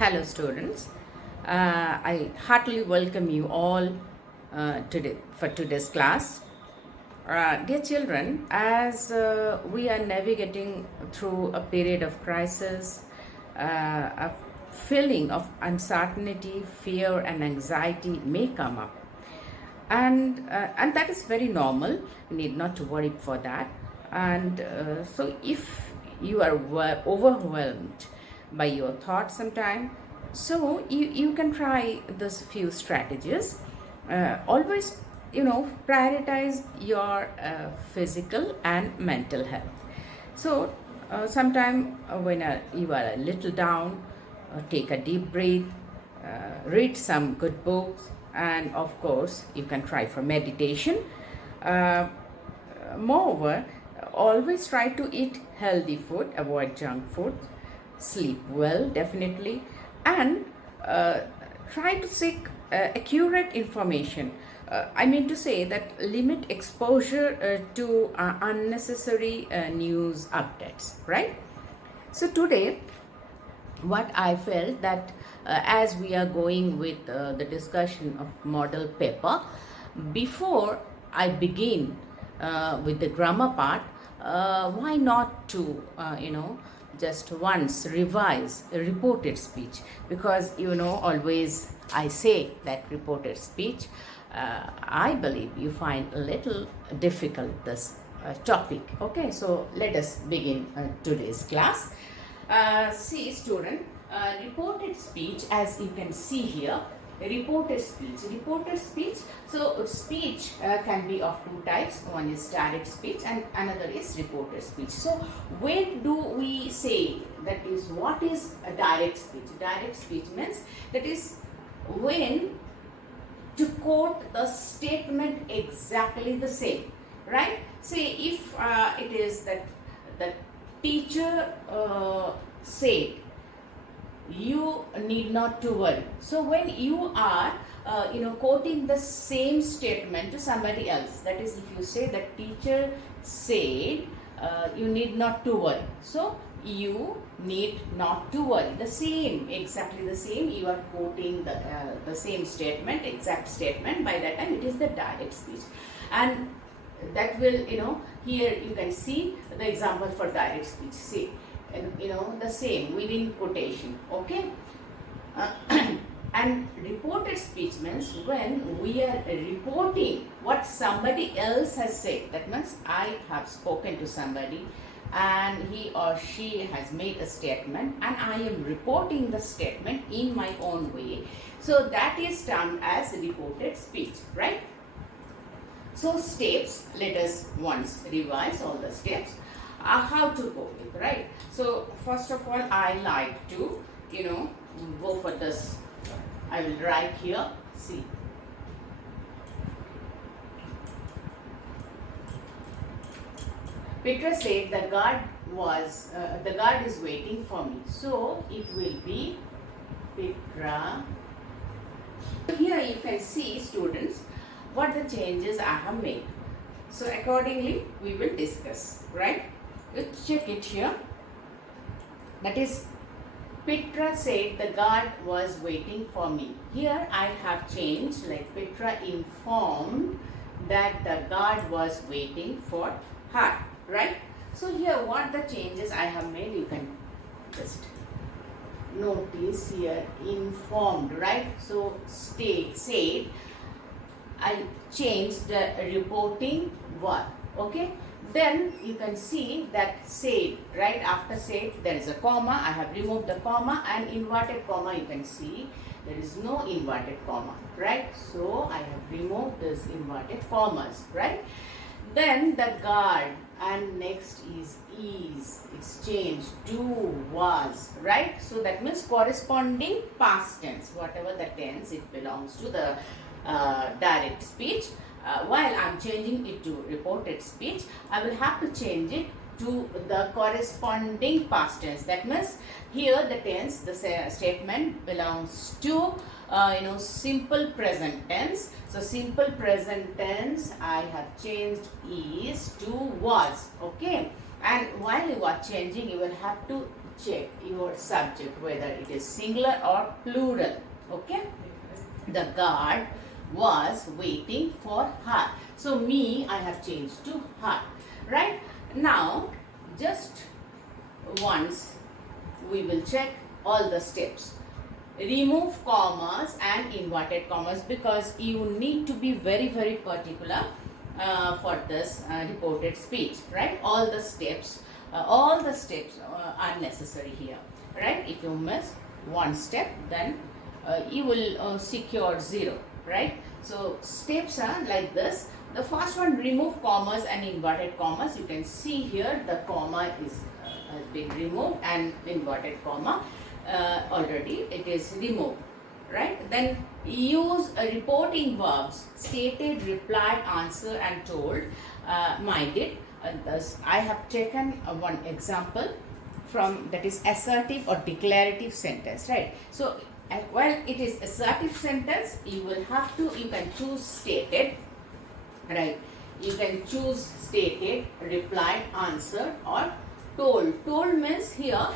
Hello, students. I heartily welcome you all today for today's class. Dear children, as we are navigating through a period of crisis, a feeling of uncertainty, fear, and anxiety may come up, and that is very normal. You need not to worry for that. And so, if you are overwhelmed by your thoughts sometime, so you can try this few strategies. Always, prioritize your physical and mental health. So sometime when you are a little down, take a deep breath, read some good books, and of course you can try for meditation. uh, Moreover, always try to eat healthy food, avoid junk food, sleep well, definitely, and uh, try to seek accurate information. I mean to say that limit exposure to unnecessary news updates, right? So today, what I felt that as we are going with the discussion of model paper, before I begin with the grammar part, why not to just once revise a reported speech, because always I say that reported speech, I believe you find a little difficult this topic. Okay, so let us begin today's class. See, student, reported speech, as you can see here, reported speech. So speech can be of two types. One is direct speech and another is reported speech. So when do we say, that is, what is a direct speech? Direct speech means that is when to quote the statement exactly the same, right? Say if it is that the teacher said, you need not to worry. So when you are quoting the same statement to somebody else, that is, if you say that teacher said, you need not to worry, so you need not to worry, the same, exactly the same, you are quoting the same statement, exact statement. By that time it is the direct speech, and that will, here you can see the example for direct speech. See, the same within quotation. Okay. And reported speech means when we are reporting what somebody else has said. That means I have spoken to somebody and he or she has made a statement and I am reporting the statement in my own way. So that is termed as reported speech, right? So steps, let us once revise all the steps. How to go it, right? So first of all, I like to, go for this. I will write here, see. Petra said the guard is waiting for me. So it will be Petra. Here you can see, students, what the changes I have made. So accordingly, we will discuss, right? Let's check it here. That is, Petra said the guard was waiting for me. Here I have changed, like Petra informed that the guard was waiting for her, right? So here what the changes I have made, you can just notice here, informed, right? So said, I changed the reporting verb, okay? Then you can see that said, right after said there is a comma. I have removed the comma, and inverted comma you can see there is no inverted comma, right? So I have removed this inverted commas, right? Then the guard, and next is it's changed to was, right? So that means corresponding past tense, whatever the tense, it belongs to the direct speech. While I am changing it to reported speech, I will have to change it to the corresponding past tense. That means here the tense, the statement belongs to simple present tense. So simple present tense I have changed is to was, okay? And while you are changing, you will have to check your subject whether it is singular or plural. Okay, the guard was waiting for her. So me, I have changed to her. Right now, just once we will check all the steps. Remove commas and inverted commas, because you need to be very particular for this reported speech, right? All the steps are necessary here, right? If you miss one step, then you will secure 0, right? So steps are like this. The first one, remove commas and inverted commas. You can see here the comma is has been removed and inverted comma already it is removed, right? Then use reporting verbs: stated, replied, answer and told, minded. Thus I have taken one example from, that is assertive or declarative sentence, right? So while it is assertive sentence, you can choose stated, right? You can choose stated, replied, answered or told. Told means here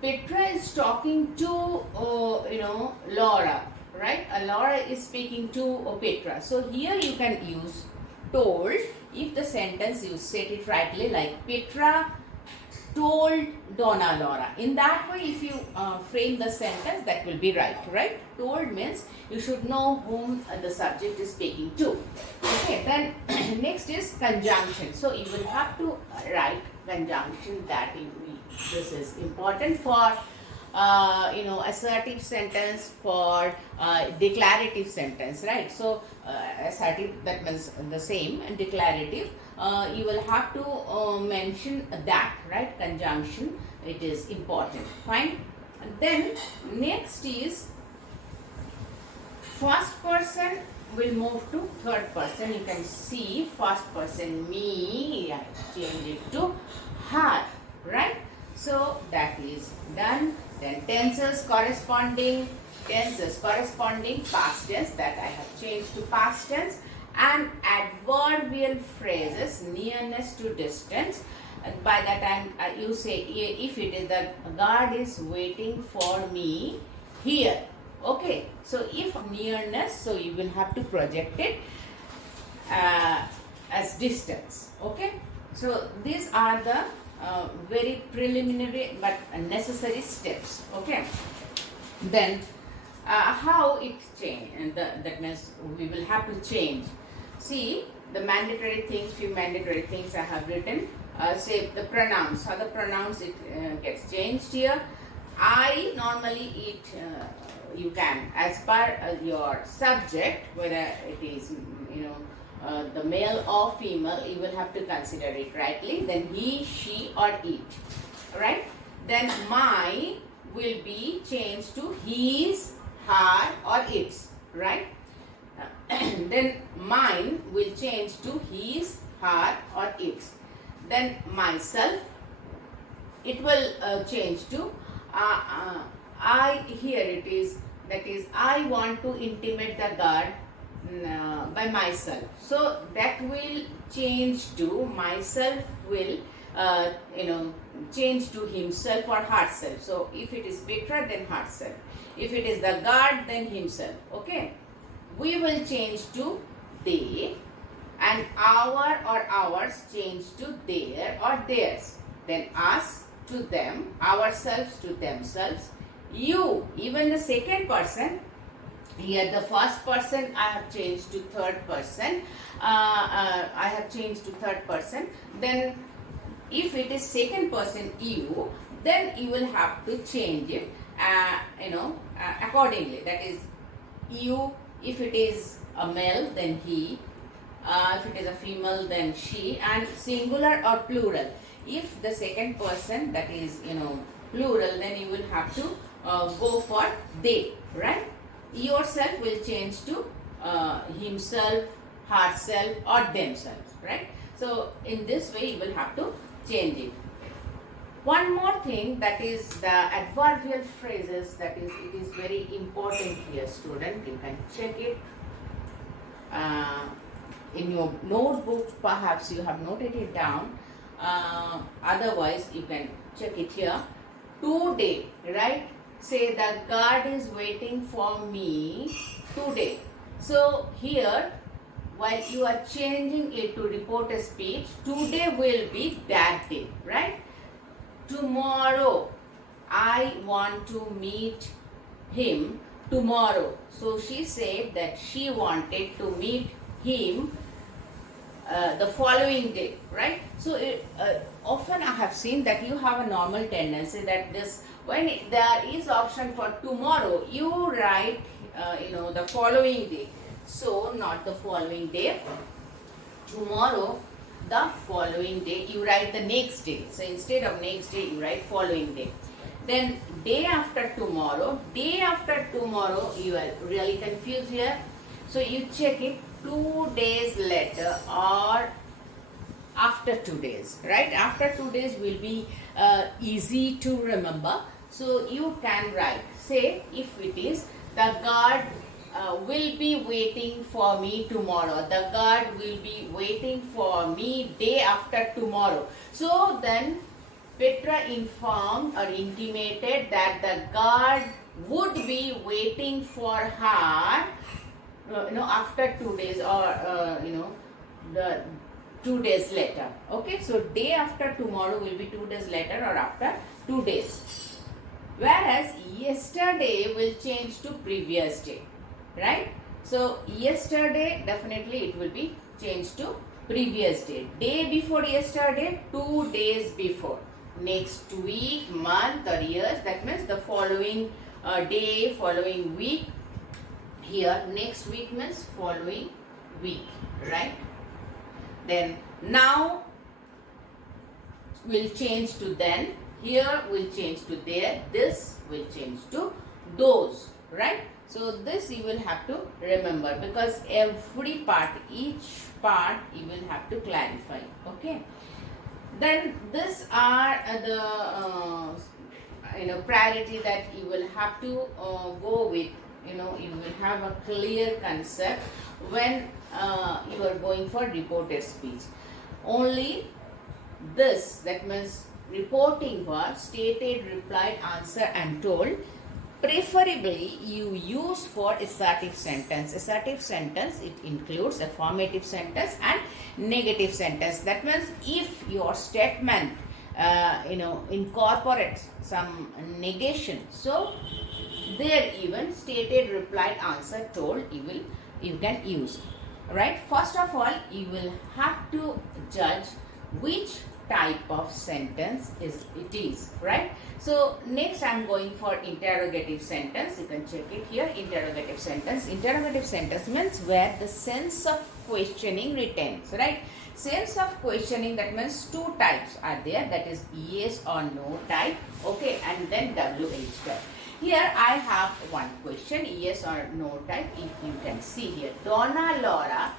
Petra is talking to Laura, right? Laura is speaking to Petra. So here you can use told if the sentence you set it rightly, like Petra told Donna Laura. In that way, if you frame the sentence, that will be right? Told means you should know whom the subject is speaking to. Okay, then next is conjunction. So you will have to write conjunction, that this is important for assertive sentence, for declarative sentence, right? So assertive, that means the same, and declarative, you will have to mention that, right? Conjunction, it is important. Fine. And then next is first person will move to third person. You can see first person me, I change it to her, right? So that is done. Then tenses corresponding past tense, that I have changed to past tense, and adverbial phrases, nearness to distance. And by that time you say, if it is the guard is waiting for me here. Okay, so if nearness, so you will have to project it as distance. Okay, so these are the very preliminary but necessary steps. Okay, then how it change, and that means we will have to change. See the mandatory things, few mandatory things I have written. Say the pronouns, how the pronouns it gets changed here. I, normally it you can, as per your subject, whether it is the male or female, you will have to consider it rightly. Then he, she or it, right? Then my will be changed to his, her or its, right? Then mine will change to his, her or its. Then myself, it will change to I, here it is, that is I want to intimate the guard by myself. So that will change to, myself will change to himself or herself. So if it is Petra, then herself. If it is the guard, then himself. Okay, we will change to they, and our or ours change to their or theirs. Then us to them, ourselves to themselves, you, even the second person. Here the first person I have changed to third person. Then if it is second person you, then you will have to change it accordingly. That is you, if it is a male, then he, if it is a female, then she, and singular or plural. If the second person, that is plural, then you will have to go for they, right? Yourself will change to himself, herself or themselves, right? So in this way you will have to change it. One more thing, that is the adverbial phrases, that is, it is very important here, student. You can check it in your notebook, perhaps you have noted it down. Otherwise you can check it here. today, right? Say the guard is waiting for me today. So here, while you are changing it to report a speech, today will be that day, right? Tomorrow, I want to meet him tomorrow. So she said that she wanted to meet him the following day, right? So often I have seen that you have a normal tendency that this, when there is option for tomorrow, you write the following day. So not the following day, tomorrow, the following day, you write the next day. So instead of next day, you write following day. Then day after tomorrow, you are really confused here. So you check it 2 days later or after 2 days, right? After 2 days will be easy to remember. So you can write, say if it is the guard will be waiting for me tomorrow. The guard will be waiting for me day after tomorrow. So then Petra informed or intimated that the guard would be waiting for her after 2 days or the 2 days later. Okay, so day after tomorrow will be 2 days later or after 2 days. Whereas yesterday will change to previous day, right? So yesterday, definitely it will be changed to previous day. Day before yesterday, 2 days before. Next week, month or years, that means the following day, following week. Here next week means following week, right? Then now will change to then, here will change to there, this will change to those, right? So this you will have to remember, because every part, each part you will have to clarify, okay? Then these are the priority that you will have to go with. You will have a clear concept when you are going for reported speech. Only this, that means reporting verb, stated, replied, answer and told, preferably you use for assertive sentence. Assertive sentence, it includes affirmative sentence and negative sentence. That means if your statement incorporates some negation, so there even stated, replied, answer, told, you can use, right? First of all, you will have to judge which type of sentence it is, right? So next I am going for interrogative sentence. You can check it here. Interrogative sentence. Interrogative sentence means where the sense of questioning retains, right? Sense of questioning, that means two types are there, that is yes or no type, okay, and then WH type. Here I have one question, yes or no type. If you can see here, Donna Laura.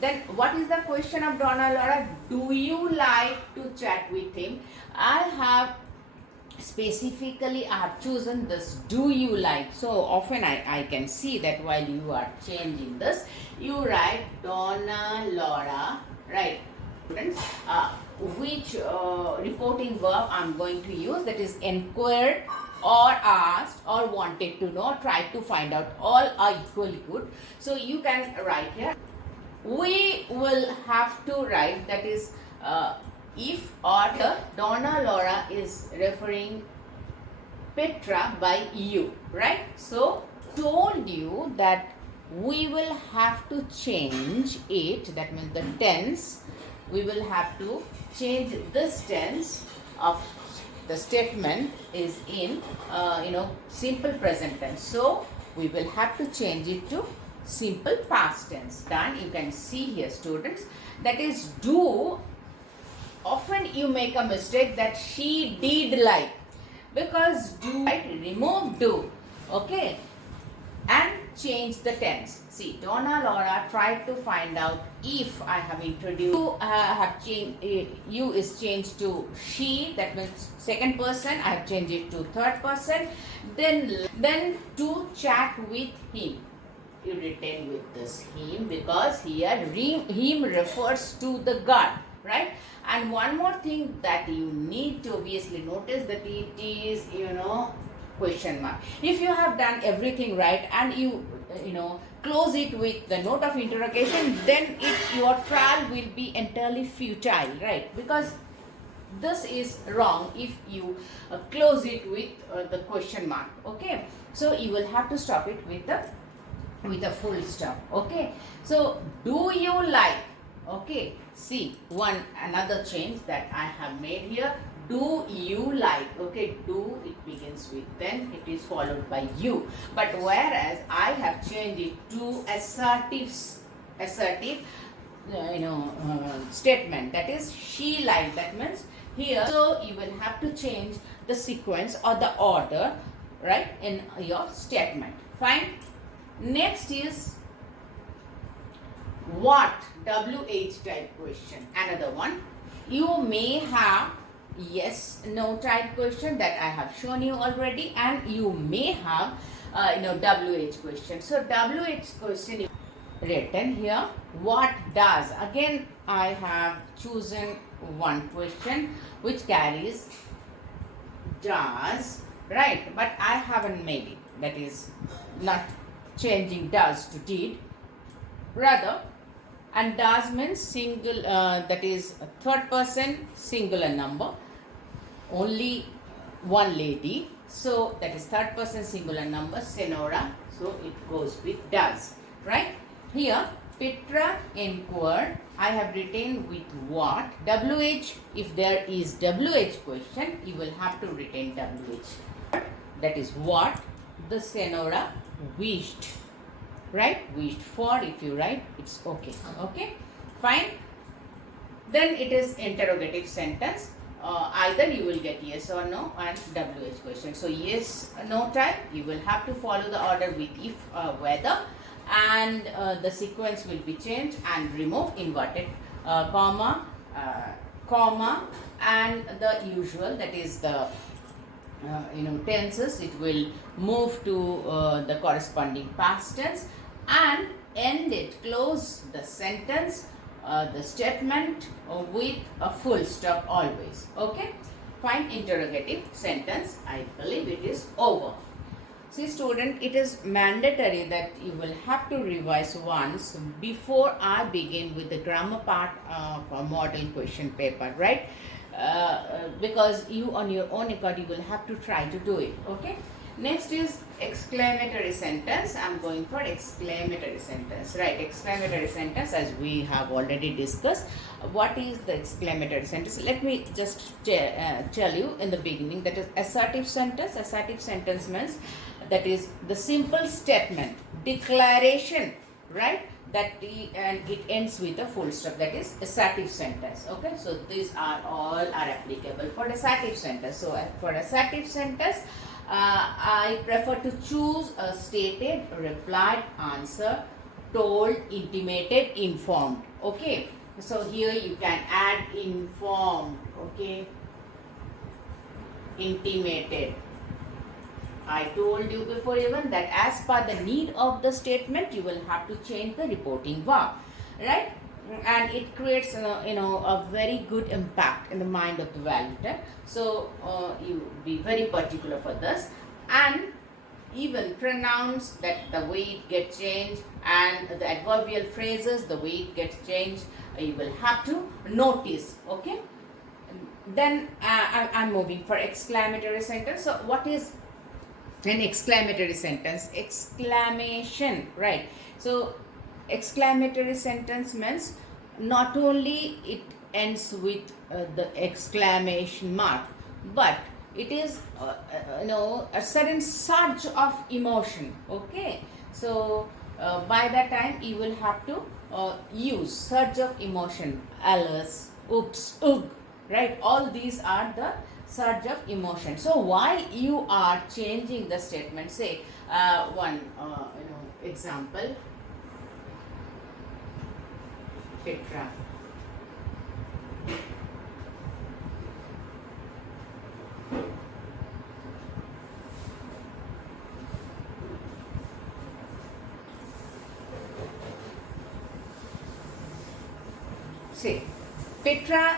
Then what is the question of Donna Laura? Do you like to chat with him? I have chosen this, do you like. So often I can see that while you are changing this, you write Donna Laura, right? Which reporting verb I'm going to use, that is inquired or asked or wanted to know, tried to find out, all are equally good. So you can write here. We will have to write, that is if or the Donna Laura is referring Petra by you, right? So told you that we will have to change it, that means the tense, we will have to change this tense of the statement is in simple present tense. So we will have to change it to simple past tense. Done. You can see here, students, that is do. Often you make a mistake that she did like, because do, right, remove do, okay, and change the tense. See, Donna Laura tried to find out if I have introduced, you is changed to she, that means second person, I have changed it to third person. Then to chat with him, you retain with this him, because here him refers to the God, right? And one more thing that you need to obviously notice, that it is, question mark. If you have done everything right and you close it with the note of interrogation, then your trial will be entirely futile, right? Because this is wrong if you close it with the question mark. Okay, so you will have to stop it with a full stop. Okay, so do you like? Okay, see another change that I have made here. Do you like? Okay, do, it begins with, then it is followed by you. But whereas I have changed it to assertive statement, that is she liked. That means here, so you will have to change the sequence or the order, right, in your statement. Fine. Next is what? WH type question. Another one. You may have yes no type question that I have shown you already, and you may have WH question. So WH question is written here. What does? Again I have chosen one question which carries does, right, but I haven't made it, that is not changing does to did, rather. And does means single, that is third person singular number, only one lady, so that is third person singular number, Senora, so it goes with does, right? Here Petra inquired, I have written with what? WH, if there is WH question, you will have to retain WH, that is what the Senora wished, right? Wished for, if you write, it's okay. Okay, fine. Then it is interrogative sentence. Either you will get yes or no and WH question. So yes, no type, you will have to follow the order with if, whether, and the sequence will be changed and remove inverted comma, and the usual, that is the tenses, it will move to the corresponding past tense, and end it, close the sentence, the statement with a full stop always. Okay, fine. Interrogative sentence, I believe it is over. See student, it is mandatory that you will have to revise once before I begin with the grammar part of a model question paper, right? Because you on your own accord, you will have to try to do it. Okay, next is exclamatory sentence. I'm going for exclamatory sentence, right? Exclamatory sentence, as we have already discussed. What is the exclamatory sentence? Let me just tell you in the beginning, that is assertive sentence. Assertive sentence means that is the simple statement, declaration, right? And it ends with a full stop, that is assertive sentence. Okay, so these are all applicable for assertive sentence. So for assertive sentence, I prefer to choose a stated, replied, answer, told, intimated, informed. Okay, so here you can add informed. Okay, intimated. I told you before even that as per the need of the statement, you will have to change the reporting verb, right? And it creates a very good impact in the mind of the validator. So you be very particular for this, and even pronouns, that the way it gets changed, and the adverbial phrases, the way it gets changed, you will have to notice. Okay, then I'm moving for exclamatory sentence. So what is an exclamatory sentence? Exclamation, right? So exclamatory sentence means not only it ends with the exclamation mark, but it is a certain surge of emotion. Okay, so by that time you will have to use surge of emotion, alice, oops, ugh, right? All these are the surge of emotion. So while you are changing the statement, say one example, Petra. Say, Petra,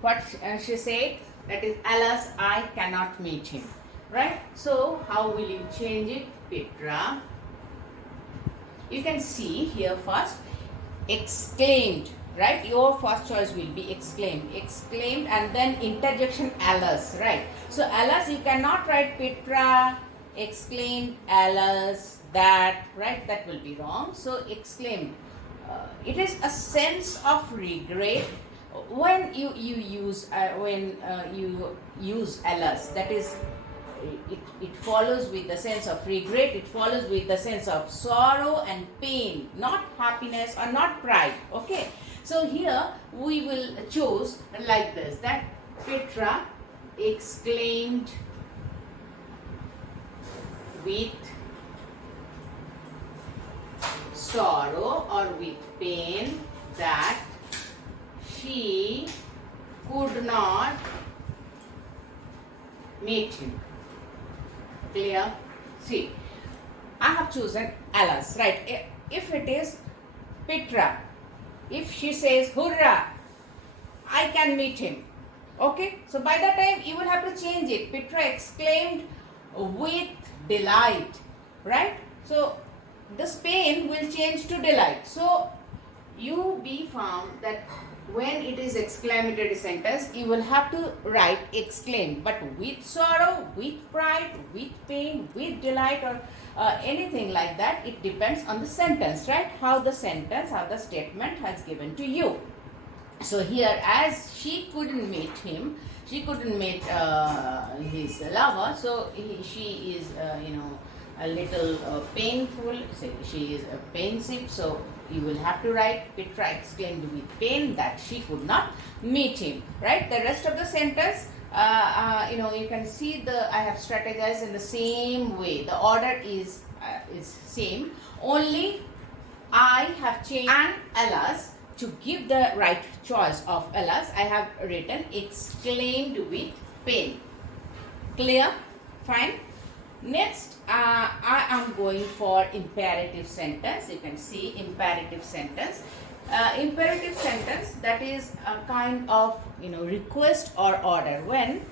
what she said, that is, alas, I cannot meet him. Right? So, how will you change it? Petra. You can see here first, exclaimed. Right? Your first choice will be exclaimed. Exclaimed and then interjection alas. Right? So, alas, you cannot write Petra, exclaimed, alas, that. Right? That will be wrong. So, exclaimed. It is a sense of regret when you use alas, that is, it follows with the sense of regret, it follows with the sense of sorrow and pain, not happiness or not pride. Okay, so here we will choose like this, that Petra exclaimed with sorrow or with pain that she could not meet him. Clear? See, I have chosen alas, right? If it is Petra, if she says hurrah, I can meet him. Okay, so by that time you will have to change it. Petra exclaimed with delight, right? So this pain will change to delight. So you be found that when it is exclamatory sentence, you will have to write exclaim, but with sorrow, with pride, with pain, with delight, or anything like that. It depends on the sentence, right? How the sentence, how the statement has given to you. So here, as she couldn't meet him, she couldn't meet his lover, so she is, a little painful. She is pensive, so you will have to write Petra exclaimed with pain that she could not meet him. Right? The rest of the sentence, you can see I have strategized in the same way. The order is same. Only I have changed and alas to give the right choice of alas. I have written exclaimed with pain. Clear? Fine. Next, I am going for imperative sentence. You can see imperative sentence. Imperative sentence, that is a kind of request or order. When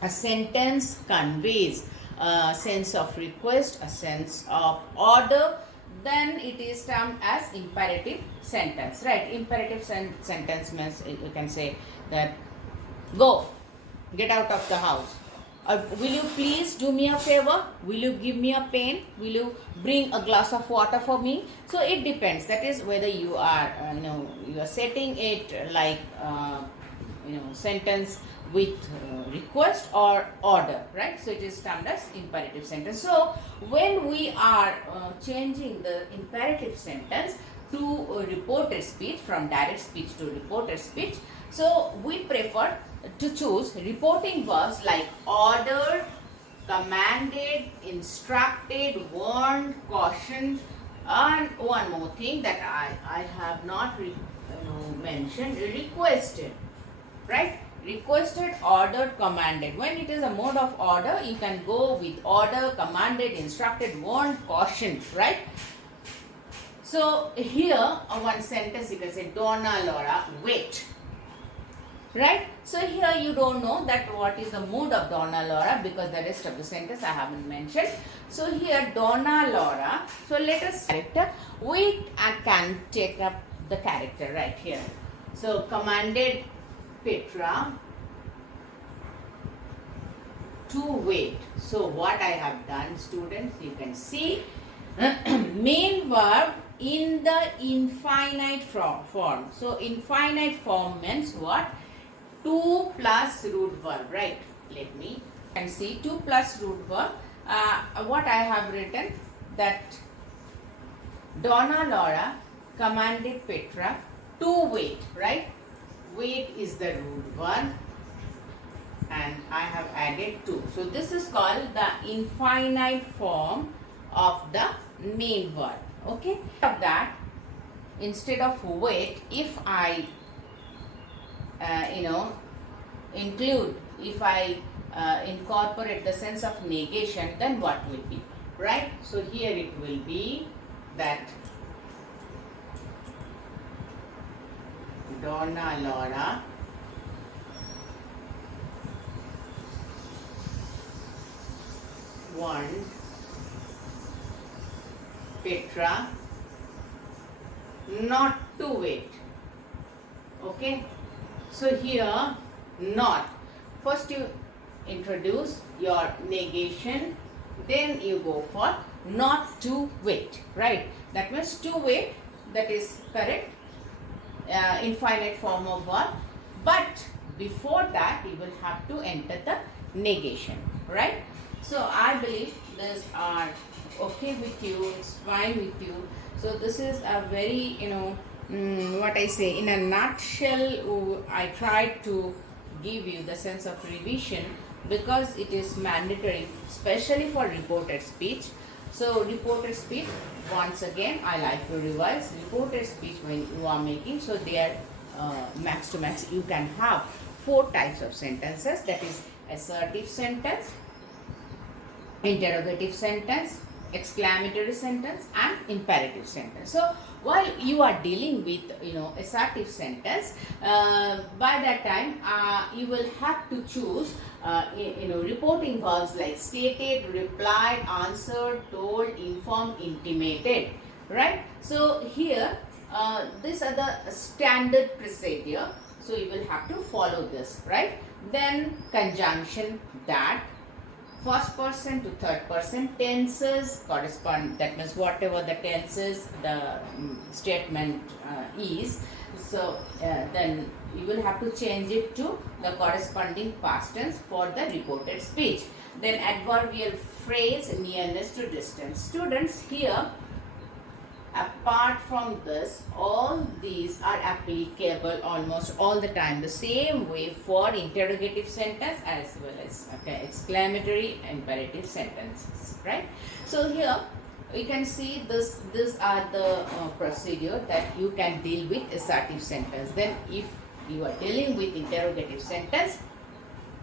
a sentence conveys a sense of request, a sense of order, then it is termed as imperative sentence. Right? Imperative sentence means you can say that go, get out of the house. Or will you please do me a favor? Will you give me a pen? Will you bring a glass of water for me? So it depends. That is whether you are, you are setting it like, sentence with request or order, right? So it is termed as imperative sentence. So when we are changing the imperative sentence to reported speech, from direct speech to reported speech, so we prefer to choose reporting verbs like ordered, commanded, instructed, warned, cautioned, and one more thing that I have not mentioned, requested. Right? Requested, ordered, commanded. When it is a mode of order, you can go with order, commanded, instructed, warned, cautioned. Right? So here one sentence you can say, Donna Laura, wait. Right? So here you don't know that what is the mood of Donna Laura, because the rest of the sentence I haven't mentioned. So here Donna Laura, so let us character, wait, I can take up the character right here. So commanded Petra to wait. So what I have done, students, you can see main verb in the infinite form. So infinite form means what? 2 plus root verb, right? Let me see 2 plus root verb. What I have written, that Donna Laura commanded Petra to wait, right? Wait is the root verb and I have added 2. So this is called the infinite form of the main verb. Okay? Of that, instead of wait, if I if I incorporate the sense of negation, then what will be? Right? So here it will be that Donna Laura want Petra not to wait. Okay, so here not. First you introduce your negation, then you go for not to wait, right? That means to wait, that is correct, infinite form of verb, but before that you will have to enter the negation, right? So I believe these are okay with you, it's fine with you. So this is a very, what I say, in a nutshell, I tried to give you the sense of revision because it is mandatory, especially for reported speech. So reported speech, once again, I like to revise. Reported speech when you are making, so they are max to max, you can have 4 types of sentences, that is assertive sentence, interrogative sentence, exclamatory sentence and imperative sentence. So while you are dealing with assertive sentence, by that time you will have to choose reporting verbs like stated, replied, answered, told, informed, intimated, right? So here these are the standard procedure, so you will have to follow this, right? Then conjunction, that, first person to third person tenses correspond, that means whatever the tenses the statement is, so then you will have to change it to the corresponding past tense for the reported speech. Then adverbial phrase, nearness to distance. Students, here apart from this, all these are applicable almost all the time the same way for interrogative sentence as well as exclamatory imperative sentences, right? So here we can see these are the procedure that you can deal with assertive sentence. Then if you are dealing with interrogative sentence,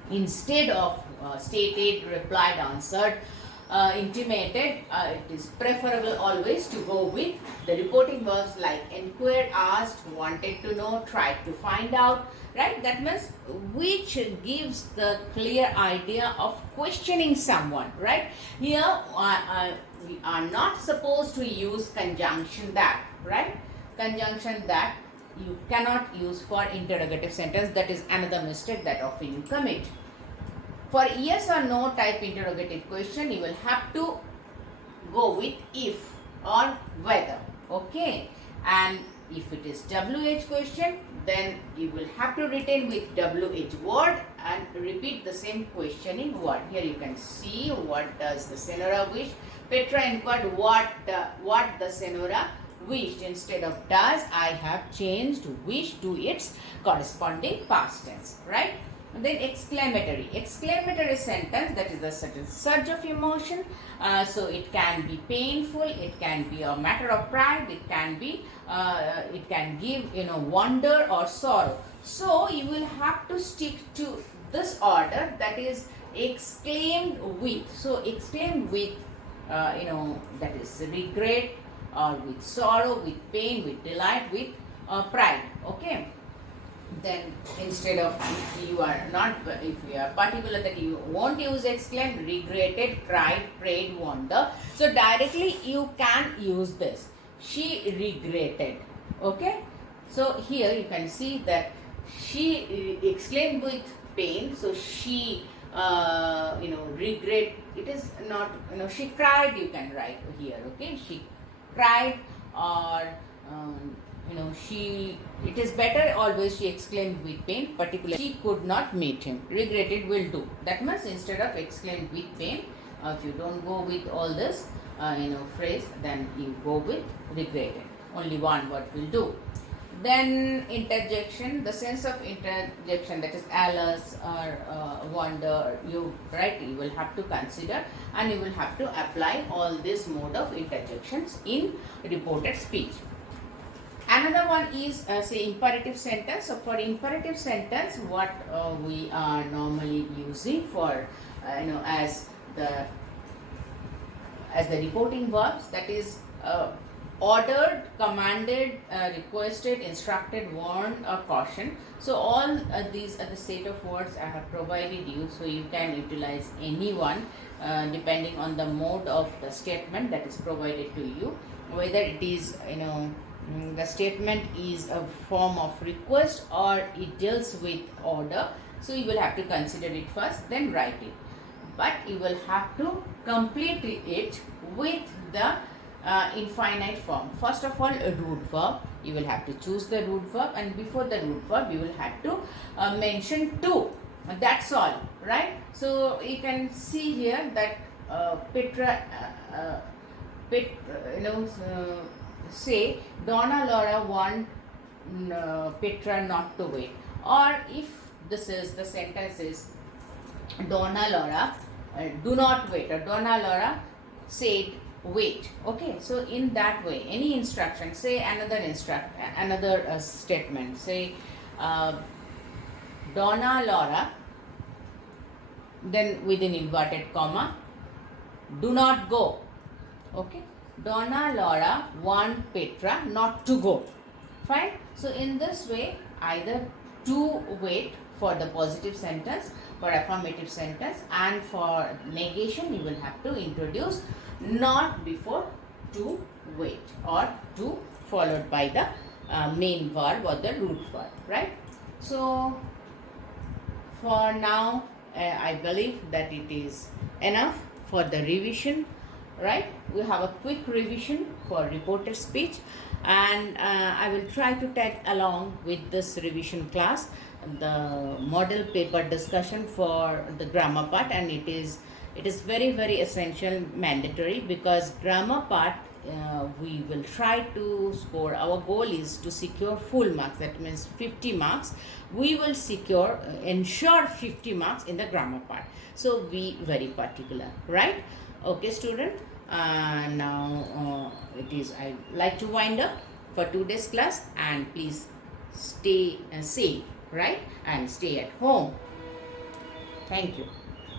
instead of stated, replied, answered, intimated, it is preferable always to go with the reporting verbs like inquired, asked, wanted to know, tried to find out, right? That means which gives the clear idea of questioning someone, right? Here we are not supposed to use conjunction that, right? Conjunction that you cannot use for interrogative sentence. That is another mistake that often you commit. For yes or no type interrogative question, you will have to go with if or whether, okay? And if it is WH question, then you will have to retain with WH word and repeat the same question in word. Here you can see what does the senora wish. Petra inquired what the senora wished. Instead of does, I have changed wish to its corresponding past tense, right? Then exclamatory sentence, that is the certain surge of emotion, so it can be painful, it can be a matter of pride, it can be it can give wonder or sorrow. So you will have to stick to this order, that is exclaimed with. So exclaimed with that is regret, or with sorrow, with pain, with delight, with pride, okay? Then instead of, if you are particular that you won't use exclaimed, regretted, cried, prayed, wonder, so directly you can use this, she regretted, okay? So here you can see that she exclaimed with pain, so she regret, it is not, she cried, you can write here, okay? She cried, or it is better always she exclaimed with pain, particularly she could not meet him. Regretted will do. That means instead of exclaimed with pain, if you don't go with all this phrase, then you go with regretted. Only one word will do. Then interjection, the sense of interjection, that is alas or wonder, you will have to consider, and you will have to apply all this mode of interjections in reported speech. Another one is say imperative sentence. So for imperative sentence, what we are normally using for as the reporting verbs, that is ordered, commanded, requested, instructed, warned, or cautioned. So all these are the set of words I have provided you, so you can utilize any one depending on the mode of the statement that is provided to you, whether it is the statement is a form of request or it deals with order. So you will have to consider it first, then write it, but you will have to complete it with the infinite form. First of all, a root verb. You will have to choose the root verb, and before the root verb you will have to mention to. That's all, right? So you can see here that Petra say Donna Laura want Petra not to wait. Or if this is the sentence is Donna Laura do not wait, or Donna Laura said wait. Okay, so in that way, any instruction, say another statement, say Donna Laura, then within inverted comma, do not go. Okay, Donna Laura want Petra not to go. Fine. So in this way, either to wait for the positive sentence, for affirmative sentence, and for negation you will have to introduce not before to wait, or to followed by the main verb or the root verb, right? So for now I believe that it is enough for the revision, right? We have a quick revision for reported speech, and I will try to tag along with this revision class the model paper discussion for the grammar part, and it is very essential, mandatory, because grammar part we will try to score. Our goal is to secure full marks, that means 50 marks. We will ensure 50 marks in the grammar part, so be very particular, right? Okay student, now I like to wind up for today's class, and please stay safe, right, and stay at home. Thank you.